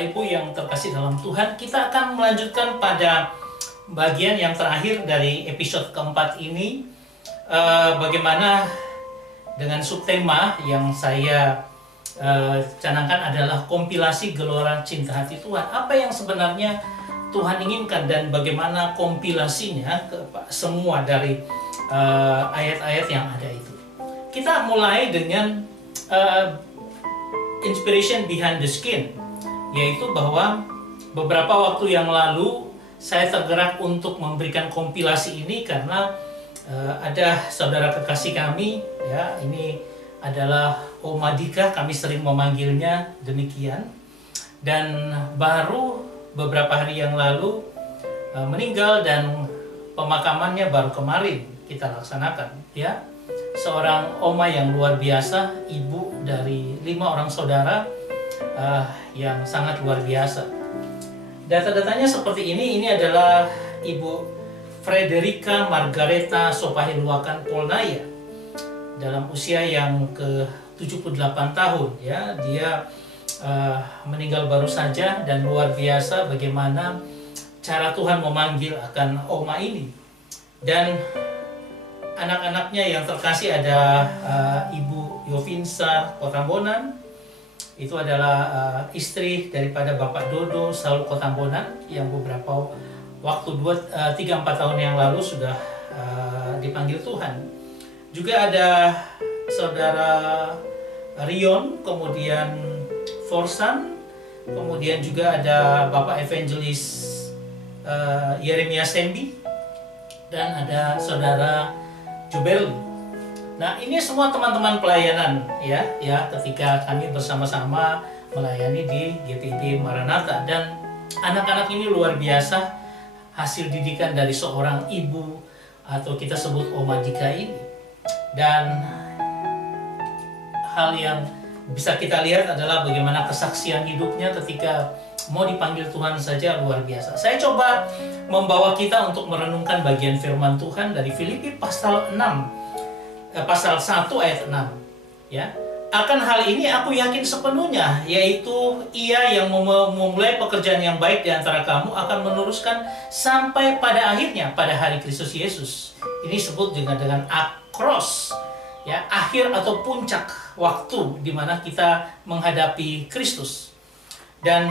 Bapak Ibu yang terkasih dalam Tuhan, kita akan melanjutkan pada bagian yang terakhir dari episode keempat ini. Bagaimana dengan subtema yang saya canangkan adalah kompilasi gelora cinta hati Tuhan. Apa yang sebenarnya Tuhan inginkan dan bagaimana kompilasinya ke semua dari ayat-ayat yang ada itu. Kita mulai dengan inspiration behind the skin, yaitu bahwa beberapa waktu yang lalu saya tergerak untuk memberikan kompilasi ini karena ada saudara kekasih kami, ya, ini adalah Oma Dika, kami sering memanggilnya demikian, dan baru beberapa hari yang lalu meninggal dan pemakamannya baru kemarin kita laksanakan, ya. Seorang oma yang luar biasa, ibu dari 5 orang saudara yang sangat luar biasa. Data-datanya seperti ini adalah Ibu Frederica Margareta Sopahiluakan Polnaya dalam usia yang ke-78 tahun, ya. Dia meninggal baru saja, dan luar biasa bagaimana cara Tuhan memanggil akan oma ini. Dan anak-anaknya yang terkasih ada Ibu Yovinsa Kotambonan, itu adalah istri daripada Bapak Dodo Saul Kotambonan yang beberapa waktu 3-4 tahun yang lalu sudah dipanggil Tuhan. Juga ada saudara Rion, kemudian Forsan, kemudian juga ada Bapak Evangelis Yeremia Sembi, dan ada saudara Jubel. Nah, ini semua teman-teman pelayanan, ya, ketika kami bersama-sama melayani di GPIB Maranatha, dan anak-anak ini luar biasa hasil didikan dari seorang ibu atau kita sebut Oma Dika ini. Dan hal yang bisa kita lihat adalah bagaimana kesaksian hidupnya ketika mau dipanggil Tuhan saja luar biasa. Saya coba membawa kita untuk merenungkan bagian firman Tuhan dari Filipi pasal 1 ayat 6. Ya. Akan hal ini aku yakin sepenuhnya, yaitu Ia yang memulai pekerjaan yang baik di antara kamu akan meneruskan sampai pada akhirnya, pada hari Kristus Yesus. Ini disebut dengan akros, ya, akhir atau puncak waktu di mana kita menghadapi Kristus. Dan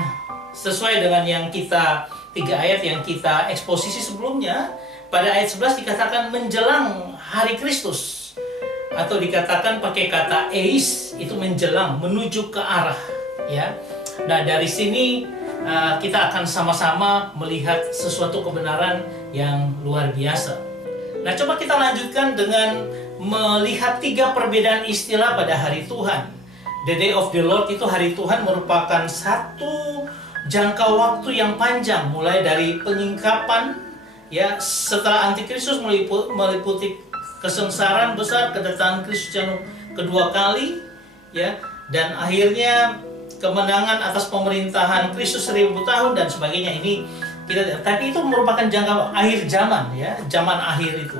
sesuai dengan yang 3 ayat yang kita eksposisi sebelumnya, pada ayat 11 dikatakan menjelang hari Kristus, atau dikatakan pakai kata eis, itu menjelang, menuju ke arah, ya. Nah, dari sini kita akan sama-sama melihat sesuatu kebenaran yang luar biasa. Nah, coba kita lanjutkan dengan melihat 3 perbedaan istilah pada hari Tuhan. The Day of the Lord itu hari Tuhan merupakan satu jangka waktu yang panjang, mulai dari penyingkapan, ya, setelah Antikristus meliputi kesengsaraan besar, kedatangan Kristus yang kedua kali, ya, dan akhirnya kemenangan atas pemerintahan Kristus 1000 tahun dan sebagainya. Tapi itu merupakan jangka akhir zaman, ya, zaman akhir itu.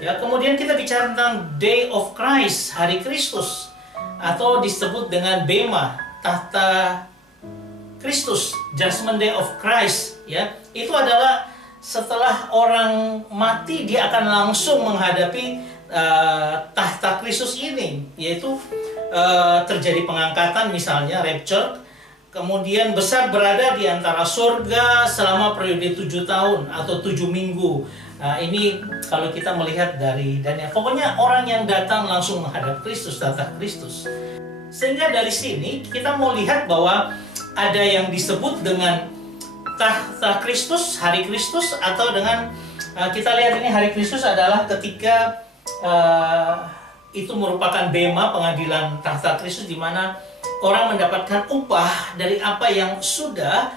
Ya, kemudian kita bicara tentang Day of Christ, hari Kristus, atau disebut dengan Bema, tahta Kristus, Judgment Day of Christ, ya. Itu adalah setelah orang mati, dia akan langsung menghadapi tahta Kristus ini, yaitu terjadi pengangkatan, misalnya rapture, kemudian besar berada di antara surga selama periode 7 tahun atau 7 minggu. Ini kalau kita melihat dari Daniel, pokoknya orang yang datang langsung menghadap Kristus, tahta Kristus. Sehingga dari sini kita mau lihat bahwa ada yang disebut dengan tahta Kristus, hari Kristus, atau dengan kita lihat ini hari Kristus adalah ketika itu merupakan bema, pengadilan tahta Kristus, di mana orang mendapatkan upah dari apa yang sudah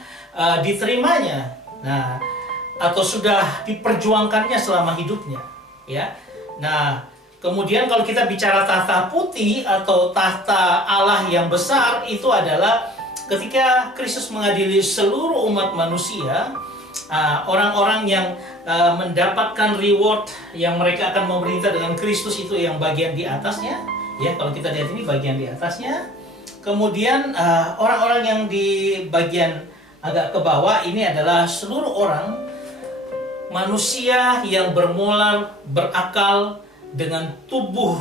diterimanya. Nah, atau sudah diperjuangkannya selama hidupnya, ya. Nah, kemudian kalau kita bicara tahta putih atau tahta Allah yang besar, itu adalah ketika Kristus mengadili seluruh umat manusia, orang-orang yang mendapatkan reward yang mereka akan memerintah dengan Kristus, itu yang bagian di atasnya, ya. Kalau kita lihat ini bagian di atasnya, Kemudian orang-orang yang di bagian agak ke bawah ini adalah seluruh orang manusia yang bermoral, berakal dengan tubuh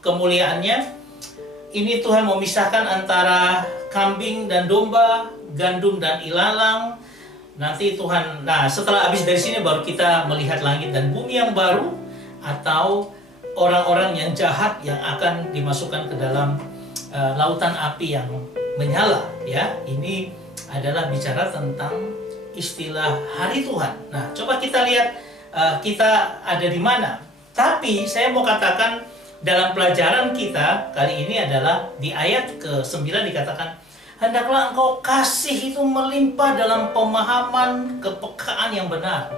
kemuliaannya. Ini Tuhan memisahkan antara kambing dan domba, gandum dan ilalang. Nanti Tuhan, setelah habis dari sini baru kita melihat langit dan bumi yang baru, atau orang-orang yang jahat yang akan dimasukkan ke dalam lautan api yang menyala. Ya, ini adalah bicara tentang istilah hari Tuhan. Nah, coba kita lihat kita ada di mana. Tapi saya mau katakan dalam pelajaran kita kali ini adalah di ayat ke-9 dikatakan, hendaklah engkau kasih itu melimpah dalam pemahaman kepekaan yang benar.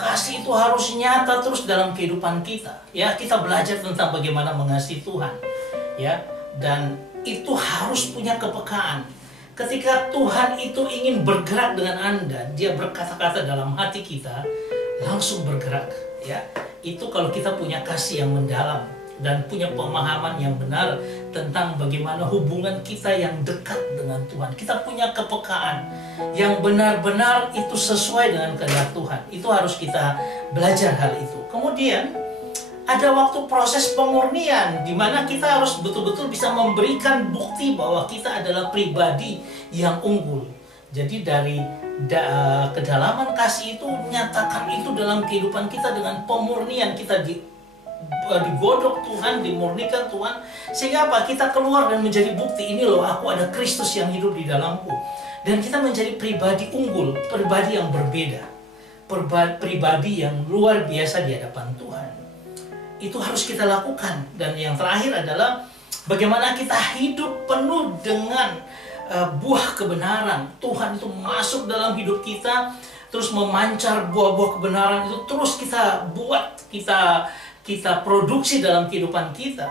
Kasih itu harus nyata terus dalam kehidupan kita. Ya, kita belajar tentang bagaimana mengasihi Tuhan. Ya, dan itu harus punya kepekaan. Ketika Tuhan itu ingin bergerak dengan Anda, Dia berkata-kata dalam hati kita, langsung bergerak. Ya, itu kalau kita punya kasih yang mendalam dan punya pemahaman yang benar tentang bagaimana hubungan kita yang dekat dengan Tuhan. Kita punya kepekaan yang benar-benar itu sesuai dengan kehendak Tuhan. Itu harus kita belajar hal itu. Kemudian ada waktu proses pemurnian di mana kita harus betul-betul bisa memberikan bukti bahwa kita adalah pribadi yang unggul. Jadi dari kedalaman kasih itu, nyatakan itu dalam kehidupan kita dengan pemurnian. Kita digodok Tuhan, dimurnikan Tuhan, sehingga apa? Kita keluar dan menjadi bukti, ini loh aku ada Kristus yang hidup di dalamku. Dan kita menjadi pribadi unggul, pribadi yang berbeda, pribadi yang luar biasa di hadapan Tuhan. Itu harus kita lakukan. Dan yang terakhir adalah bagaimana kita hidup penuh dengan buah kebenaran. Tuhan itu masuk dalam hidup kita, terus memancar buah-buah kebenaran itu terus kita buat, kita produksi dalam kehidupan kita.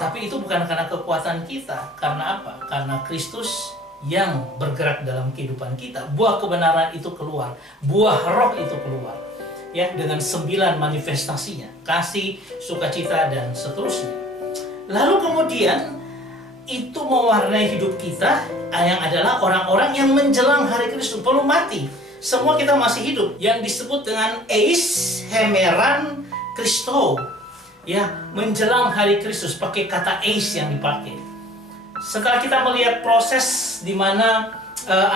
Tapi itu bukan karena kekuatan kita. Karena apa? Karena Kristus yang bergerak dalam kehidupan kita. Buah kebenaran itu keluar, buah roh itu keluar. Ya, dengan 9 manifestasinya, kasih, sukacita, dan seterusnya. Lalu kemudian itu mewarnai hidup kita, yang adalah orang-orang yang menjelang hari Kristus, belum mati. Semua kita masih hidup, yang disebut dengan eis hemeran Kristo. Ya, menjelang hari Kristus, pakai kata eis yang dipakai. Setelah kita melihat proses di mana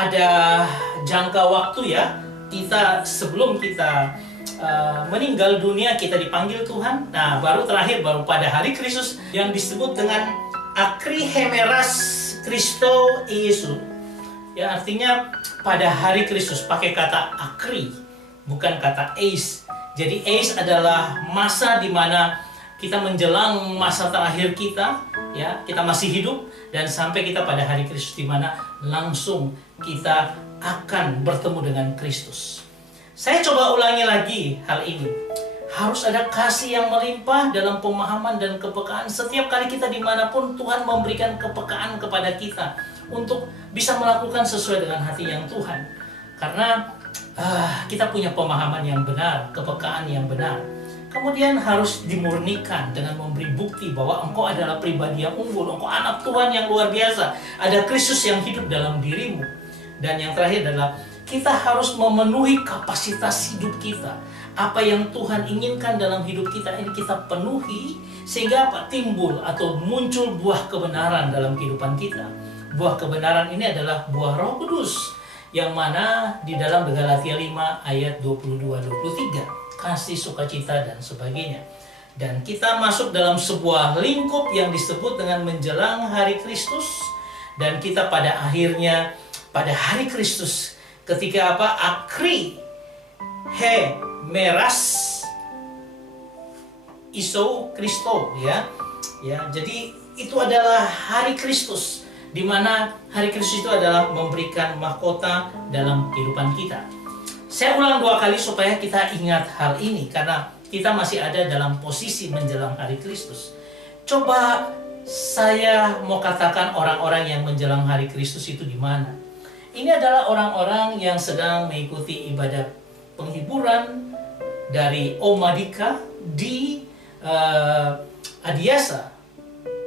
ada jangka waktu, ya, kita sebelum kita meninggal dunia, kita dipanggil Tuhan. Nah, baru pada hari Kristus yang disebut dengan akri hemeras Kristo Yesus. Ya, artinya pada hari Kristus, pakai kata akri, bukan kata eis. Jadi eis adalah masa di mana kita menjelang masa terakhir kita, ya, kita masih hidup, dan sampai kita pada hari Kristus di mana langsung kita akan bertemu dengan Kristus. Saya coba ulangi lagi hal ini. Harus ada kasih yang melimpah dalam pemahaman dan kepekaan. Setiap kali kita dimanapun, Tuhan memberikan kepekaan kepada kita untuk bisa melakukan sesuai dengan hati yang Tuhan. Karena kita punya pemahaman yang benar, kepekaan yang benar. Kemudian harus dimurnikan dengan memberi bukti bahwa engkau adalah pribadi yang unggul, engkau anak Tuhan yang luar biasa. Ada Kristus yang hidup dalam dirimu. Dan yang terakhir adalah kita harus memenuhi kapasitas hidup kita. Apa yang Tuhan inginkan dalam hidup kita ini kita penuhi, sehingga apa? Timbul atau muncul buah kebenaran dalam kehidupan kita. Buah kebenaran ini adalah buah Roh Kudus, yang mana di dalam Galatia 5 ayat 22-23, kasih, sukacita, dan sebagainya. Dan kita masuk dalam sebuah lingkup yang disebut dengan menjelang hari Kristus, dan kita pada akhirnya pada hari Kristus, ketika apa? Akri hemeras iso Kristo, ya. Ya, jadi itu adalah hari Kristus, di mana hari Kristus itu adalah memberikan mahkota dalam kehidupan kita. Saya ulang 2 kali supaya kita ingat hal ini, karena kita masih ada dalam posisi menjelang hari Kristus. Coba saya mau katakan orang-orang yang menjelang hari Kristus itu di mana? Ini adalah orang-orang yang sedang mengikuti ibadat penghiburan dari Omadika di Adiasa.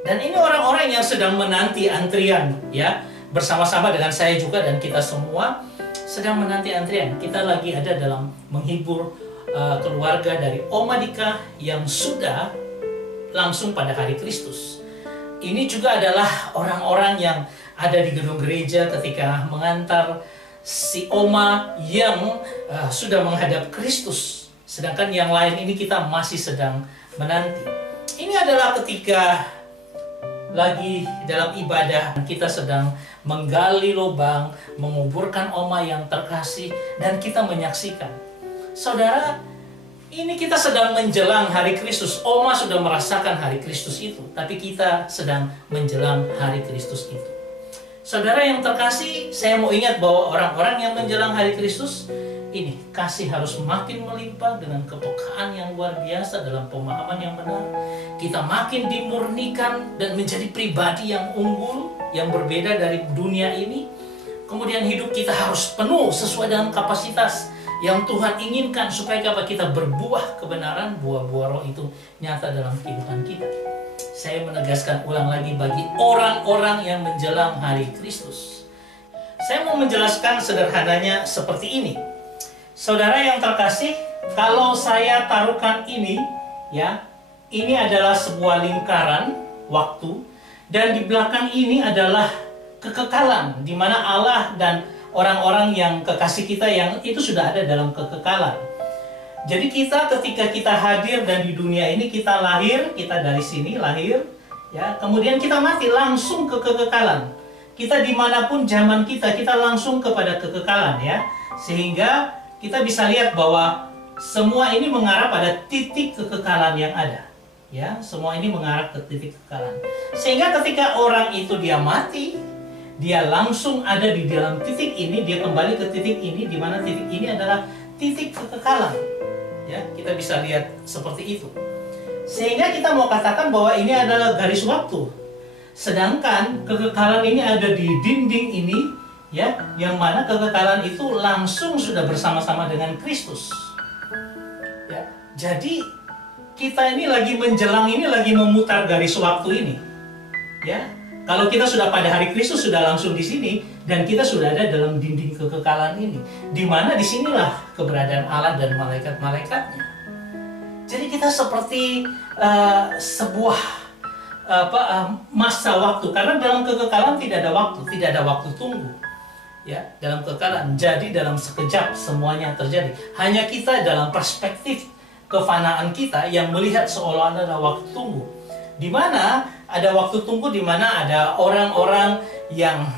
Dan ini orang-orang yang sedang menanti antrian, ya, bersama-sama dengan saya juga dan kita semua sedang menanti antrian. Kita lagi ada dalam menghibur keluarga dari Oma Dika yang sudah langsung pada hari Kristus. Ini juga adalah orang-orang yang ada di gedung gereja ketika mengantar si Oma yang sudah menghadap Kristus. Sedangkan yang lain ini kita masih sedang menanti. Ini adalah ketika lagi dalam ibadah kita sedang menggali lubang, menguburkan Oma yang terkasih, dan kita menyaksikan. Saudara, ini kita sedang menjelang hari Kristus. Oma sudah merasakan hari Kristus itu, tapi kita sedang menjelang hari Kristus itu. Saudara yang terkasih, saya mau ingat bahwa orang-orang yang menjelang hari Kristus ini, kasih harus makin melimpah dengan kepekaan yang luar biasa dalam pemahaman yang benar. Kita makin dimurnikan dan menjadi pribadi yang unggul, yang berbeda dari dunia ini. Kemudian hidup kita harus penuh sesuai dengan kapasitas yang Tuhan inginkan supaya kita berbuah kebenaran, buah-buah roh itu nyata dalam kehidupan kita. Saya menegaskan ulang lagi bagi orang-orang yang menjelang hari Kristus. Saya mau menjelaskan sederhananya seperti ini. Saudara yang terkasih, kalau saya taruhkan ini, ya, ini adalah sebuah lingkaran waktu, dan di belakang ini adalah kekekalan, di mana Allah dan orang-orang yang kekasih kita yang itu sudah ada dalam kekekalan. Jadi kita ketika kita hadir dan di dunia ini kita lahir, kita dari sini lahir, ya, kemudian kita mati langsung ke kekekalan. Kita dimanapun zaman kita langsung kepada kekekalan, ya, sehingga kita bisa lihat bahwa semua ini mengarah pada titik kekekalan yang ada, ya, semua ini mengarah ke titik kekekalan. Sehingga ketika orang itu dia mati, dia langsung ada di dalam titik ini, dia kembali ke titik ini, di mana titik ini adalah titik kekekalan. Ya, kita bisa lihat seperti itu. Sehingga kita mau katakan bahwa ini adalah garis waktu. Sedangkan kekekalan ini ada di dinding ini, ya, yang mana kekekalan itu langsung sudah bersama-sama dengan Kristus. Ya, jadi kita ini lagi menjelang ini lagi memutar garis waktu ini. Ya, kalau kita sudah pada hari Kristus sudah langsung di sini dan kita sudah ada dalam dinding kekekalan ini, di mana disinilah keberadaan Allah dan malaikat-malaikatnya. Jadi kita seperti sebuah masa waktu, karena dalam kekekalan tidak ada waktu tunggu. Ya, dalam kekekalan, jadi dalam sekejap semuanya terjadi. Hanya kita dalam perspektif kefanaan kita yang melihat seolah ada waktu tunggu. Di mana ada waktu tunggu, di mana ada orang-orang yang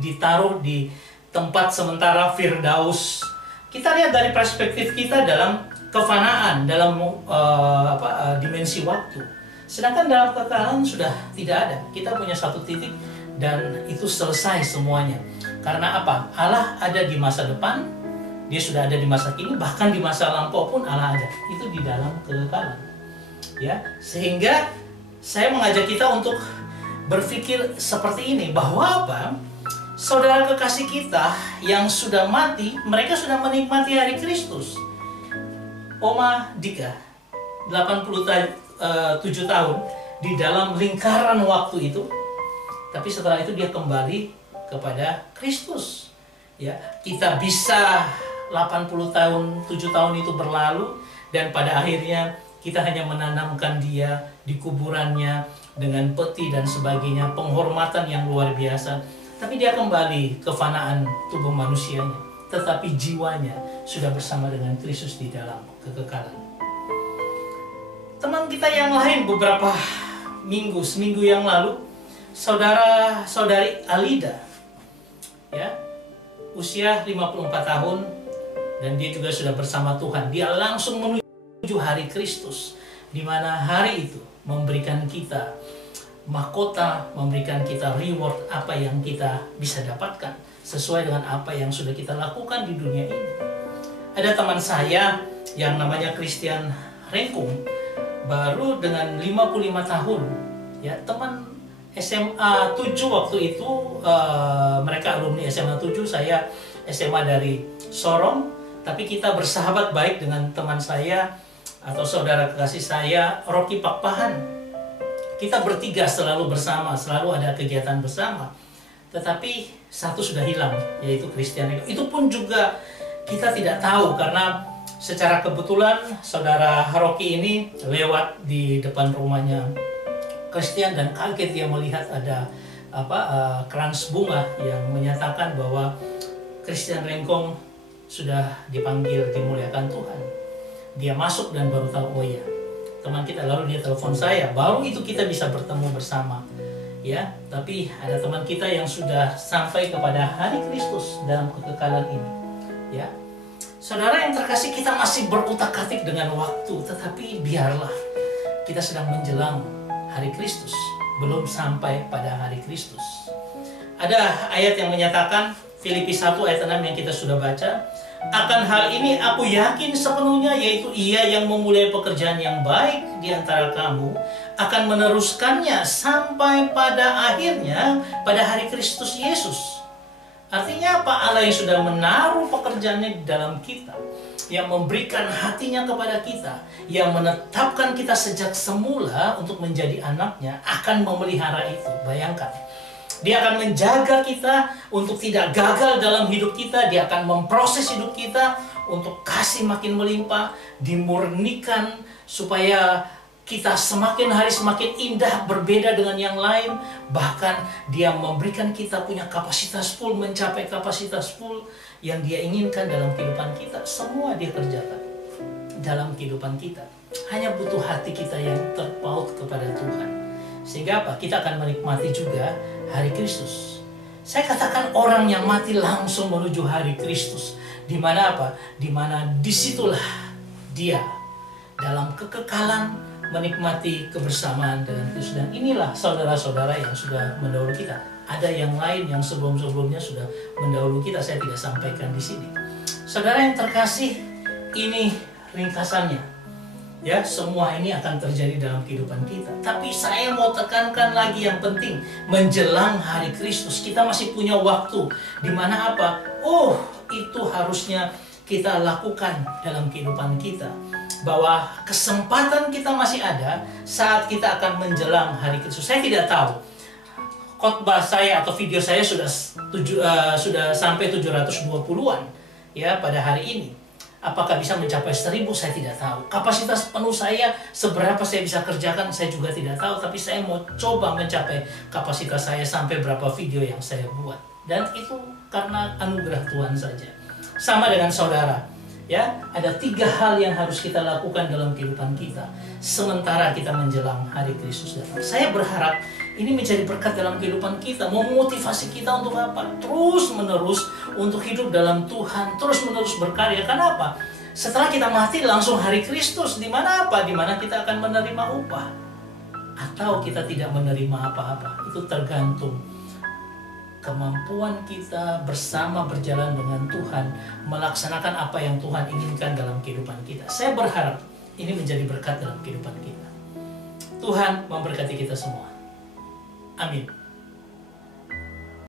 ditaruh di tempat sementara Firdaus. Kita lihat dari perspektif kita dalam kefanaan, dalam dimensi waktu. Sedangkan dalam kekekalan sudah tidak ada. Kita punya satu titik dan itu selesai semuanya. Karena apa? Allah ada di masa depan, dia sudah ada di masa kini, bahkan di masa lampau pun Allah ada. Itu di dalam kekekalan. Ya, sehingga saya mengajak kita untuk berpikir seperti ini, bahwa apa? Saudara kekasih kita yang sudah mati, mereka sudah menikmati hari Kristus. Oma Dika, 87 tahun di dalam lingkaran waktu itu, tapi setelah itu dia kembali kepada Kristus. Ya, kita bisa 80 tahun, 7 tahun itu berlalu, dan pada akhirnya kita hanya menanamkan dia di kuburannya dengan peti dan sebagainya, penghormatan yang luar biasa. Tapi dia kembali ke fanaan tubuh manusianya, tetapi jiwanya sudah bersama dengan Kristus di dalam kekekalan. Teman kita yang lain beberapa seminggu yang lalu, saudari Alida, ya, usia 54 tahun, dan dia juga sudah bersama Tuhan. Dia langsung menuju hari Kristus, di mana hari itu memberikan kita mahkota, memberikan kita reward apa yang kita bisa dapatkan sesuai dengan apa yang sudah kita lakukan di dunia ini. Ada teman saya yang namanya Christian Rengkung, baru dengan 55 tahun, ya, teman SMA 7 waktu itu, mereka alumni SMA 7, saya SMA dari Sorong, tapi kita bersahabat baik dengan teman saya atau saudara kekasih saya, Rocky Pakpahan. Kita bertiga selalu bersama, selalu ada kegiatan bersama. Tetapi satu sudah hilang, yaitu Christian Rengkong. Itu pun juga kita tidak tahu, karena secara kebetulan saudara Haroki ini lewat di depan rumahnya Christian dan kaget dia melihat ada krans bunga yang menyatakan bahwa Christian Rengkong sudah dipanggil dimuliakan Tuhan. Dia masuk dan baru tahu, oh ya, teman kita. Lalu dia telepon saya, baru itu kita bisa bertemu bersama. Ya, tapi ada teman kita yang sudah sampai kepada hari Kristus dalam kekekalan ini. Ya, saudara yang terkasih, kita masih berutak-atik dengan waktu, tetapi biarlah kita sedang menjelang hari Kristus, belum sampai pada hari Kristus. Ada ayat yang menyatakan, Filipi 1 ayat 6 yang kita sudah baca, akan hal ini aku yakin sepenuhnya, yaitu Ia yang memulai pekerjaan yang baik di antara kamu akan meneruskannya sampai pada akhirnya pada hari Kristus Yesus. Artinya apa? Allah yang sudah menaruh pekerjaannya di dalam kita, yang memberikan hatinya kepada kita, yang menetapkan kita sejak semula untuk menjadi anaknya, akan memelihara itu. Bayangkan, Dia akan menjaga kita untuk tidak gagal dalam hidup kita. Dia akan memproses hidup kita untuk kasih makin melimpah, dimurnikan supaya kita semakin hari semakin indah, berbeda dengan yang lain. Bahkan Dia memberikan kita punya kapasitas full, mencapai kapasitas full yang Dia inginkan dalam kehidupan kita. Semua Dia kerjakan dalam kehidupan kita. Hanya butuh hati kita yang terpaut kepada Tuhan. Sehingga apa? Kita akan menikmati juga hari Kristus. Saya katakan orang yang mati langsung menuju hari Kristus. Di mana apa? Di mana disitulah dia dalam kekekalan menikmati kebersamaan dengan Kristus. Dan inilah saudara-saudara yang sudah mendahului kita. Ada yang lain yang sebelum-sebelumnya sudah mendahului kita. Saya tidak sampaikan di sini. Saudara yang terkasih, ini ringkasannya. Ya, semua ini akan terjadi dalam kehidupan kita. Tapi saya mau tekankan lagi yang penting, menjelang hari Kristus kita masih punya waktu. Di mana apa? Oh, itu harusnya kita lakukan dalam kehidupan kita. Bahwa kesempatan kita masih ada saat kita akan menjelang hari Kristus. Saya tidak tahu khotbah saya atau video saya sudah sampai 720-an ya pada hari ini. Apakah bisa mencapai 1000? Saya tidak tahu. Kapasitas penuh saya, seberapa saya bisa kerjakan, saya juga tidak tahu. Tapi saya mau coba mencapai kapasitas saya sampai berapa video yang saya buat. Dan itu karena anugerah Tuhan saja. Sama dengan saudara. Ya, ada 3 hal yang harus kita lakukan dalam kehidupan kita sementara kita menjelang hari Kristus datang. Saya berharap ini menjadi berkat dalam kehidupan kita, memotivasi kita untuk apa? Terus menerus untuk hidup dalam Tuhan, terus menerus berkarya. Kenapa? Setelah kita mati langsung hari Kristus. Di mana apa? Di mana kita akan menerima upah, atau kita tidak menerima apa-apa. Itu tergantung kemampuan kita bersama berjalan dengan Tuhan, melaksanakan apa yang Tuhan inginkan dalam kehidupan kita. Saya berharap ini menjadi berkat dalam kehidupan kita. Tuhan memberkati kita semua. Amin.